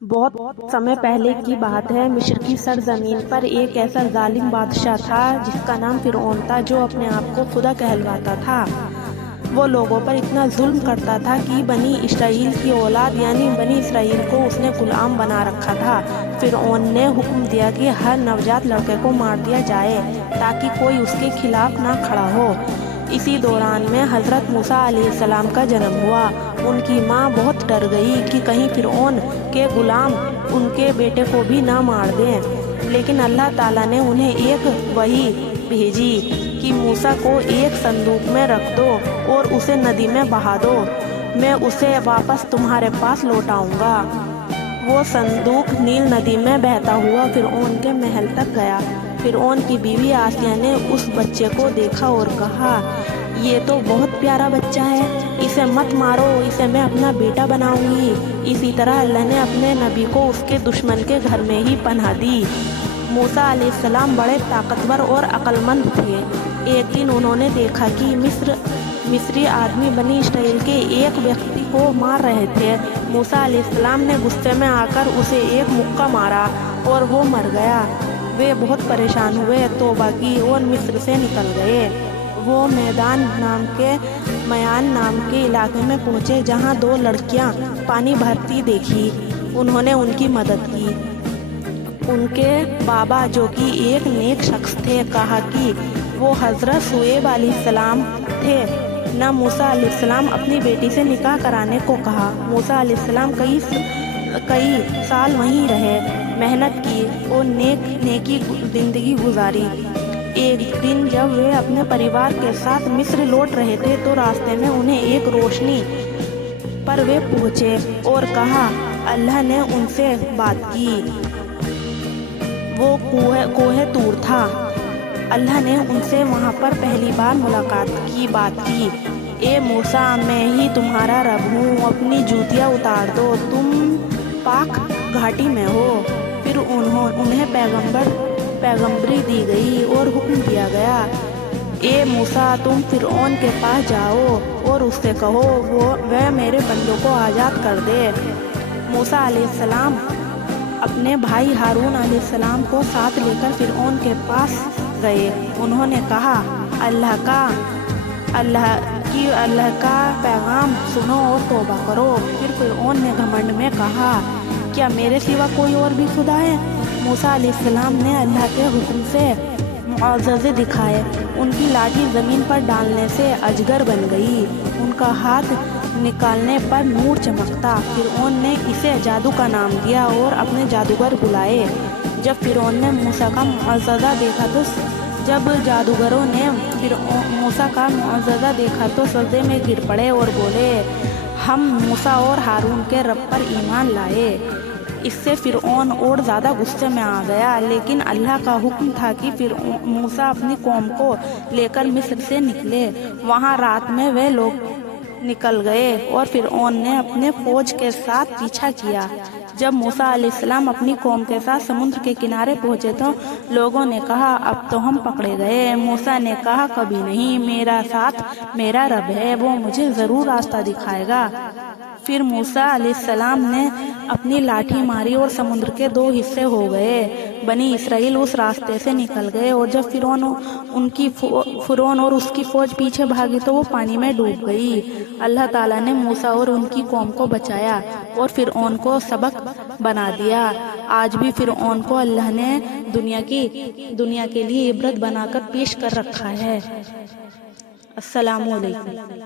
بہت سمے پہلے کی بات ہے۔ مصر کی سرزمین پر ایک ایسا ظالم بادشاہ تھا جس کا نام فرعون تھا، جو اپنے آپ کو خدا کہلواتا تھا۔ وہ لوگوں پر اتنا ظلم کرتا تھا کہ بنی اسرائیل کی اولاد یعنی بنی اسرائیل کو اس نے غلام بنا رکھا تھا۔ فرعون نے حکم دیا کہ ہر نوجات لڑکے کو مار دیا جائے تاکہ کوئی اس کے خلاف نہ کھڑا ہو۔ اسی دوران میں حضرت موسیٰ علیہ السلام کا جنم ہوا۔ ان کی ماں بہت ڈر گئی کہ کہیں فرعون کے غلام ان کے بیٹے کو بھی نہ مار دیں، لیکن اللہ تعالیٰ نے انہیں ایک وحی بھیجی کہ موسیٰ کو ایک صندوق میں رکھ دو اور اسے ندی میں بہا دو، میں اسے واپس تمہارے پاس لوٹاؤں گا۔ وہ صندوق نیل ندی میں بہتا ہوا فرعون کے محل تک گیا۔ فرعون کی بیوی آسیہ نے اس بچے کو دیکھا اور کہا، یہ تو بہت پیارا بچہ ہے، اسے مت مارو، اسے میں اپنا بیٹا بناؤں گی۔ اسی طرح اللہ نے اپنے نبی کو اس کے دشمن کے گھر میں ہی پناہ دی۔ موسیٰ علیہ السلام بڑے طاقتور اور عقل مند تھے۔ ایک دن انہوں نے دیکھا کہ مصری آدمی بنی اسرائیل کے ایک ویکتی کو مار رہے تھے۔ موسیٰ علیہ السلام نے غصے میں آ کر اسے ایک مکہ مارا اور وہ مر گیا۔ وہ بہت پریشان ہوئے، توبہ کی اور مصر سے نکل گئے۔ وہ میان نام کے علاقے میں پہنچے جہاں دو لڑکیاں پانی بھرتی دیکھی۔ انہوں نے ان کی مدد کی۔ ان کے بابا جو کہ ایک نیک شخص تھے کہا کہ وہ حضرت شعیب علیہ السلام تھے۔ نہ موسیٰ علیہ السلام اپنی بیٹی سے نکاح کرانے کو کہا۔ موسیٰ علیہ السلام کئی سال وہیں رہے، محنت کی اور نیکی زندگی گزاری۔ ایک دن جب وہ اپنے پریوار کے ساتھ مصر لوٹ رہے تھے تو راستے میں انہیں ایک روشنی پر وہ پہنچے اور کہا، اللہ نے ان سے بات کی۔ وہ کوہ طور تھا۔ اللہ نے ان سے وہاں پر پہلی بار ملاقات کی بات کی، اے موسیٰ، میں ہی تمہارا رب ہوں، اپنی جوتیاں اتار دو، تم پاک گھاٹی میں ہو۔ پھر انہیں پیغمبری دی گئی اور حکم دیا گیا، اے موسیٰ، تم فرعون کے پاس جاؤ اور اس سے کہو وہ میرے بندوں کو آزاد کر دے۔ موسیٰ علیہ السلام اپنے بھائی ہارون علیہ السلام کو ساتھ لے کر فرعون کے پاس گئے۔ انہوں نے کہا، اللہ کا پیغام سنو اور توبہ کرو۔ پھر فرعون نے گھمنڈ میں کہا، کیا میرے سوا کوئی اور بھی خدا ہے؟ موسیٰ علیہ السلام نے اللہ کے حکم سے معجزے دکھائے۔ ان کی لاٹھی زمین پر ڈالنے سے اجگر بن گئی، ان کا ہاتھ نکالنے پر نور چمکتا۔ فرعون نے اسے جادو کا نام دیا اور اپنے جادوگر بلائے۔ جب فرعون نے موسیٰ کا معجزہ دیکھا تو سجدے میں گر پڑے اور بولے، ہم موسیٰ اور ہارون کے رب پر ایمان لائے۔ اس سے فرعون اور زیادہ غصے میں آ گیا، لیکن اللہ کا حکم تھا کہ موسیٰ اپنی قوم کو لے کر مصر سے نکلے۔ وہاں رات میں وہ لوگ نکل گئے اور فرعون نے اپنے فوج کے ساتھ پیچھا کیا۔ جب موسیٰ علیہ السلام اپنی قوم کے ساتھ سمندر کے کنارے پہنچے تو لوگوں نے کہا، اب تو ہم پکڑے گئے۔ موسیٰ نے کہا، کبھی نہیں، میرا ساتھ میرا رب ہے، وہ مجھے ضرور راستہ دکھائے گا۔ پھر موسیٰ علیہ السلام نے اپنی لاٹھی ماری اور سمندر کے دو حصے ہو گئے۔ بنی اسرائیل اس راستے سے نکل گئے اور جب فرعون اور اس کی فوج پیچھے بھاگی تو وہ پانی میں ڈوب گئی۔ اللہ تعالیٰ نے موسیٰ اور ان کی قوم کو بچایا اور فرعون کو سبق بنا دیا۔ آج بھی فرعون کو اللہ نے دنیا کے لیے عبرت بنا کر پیش کر رکھا ہے۔ السلام علیکم۔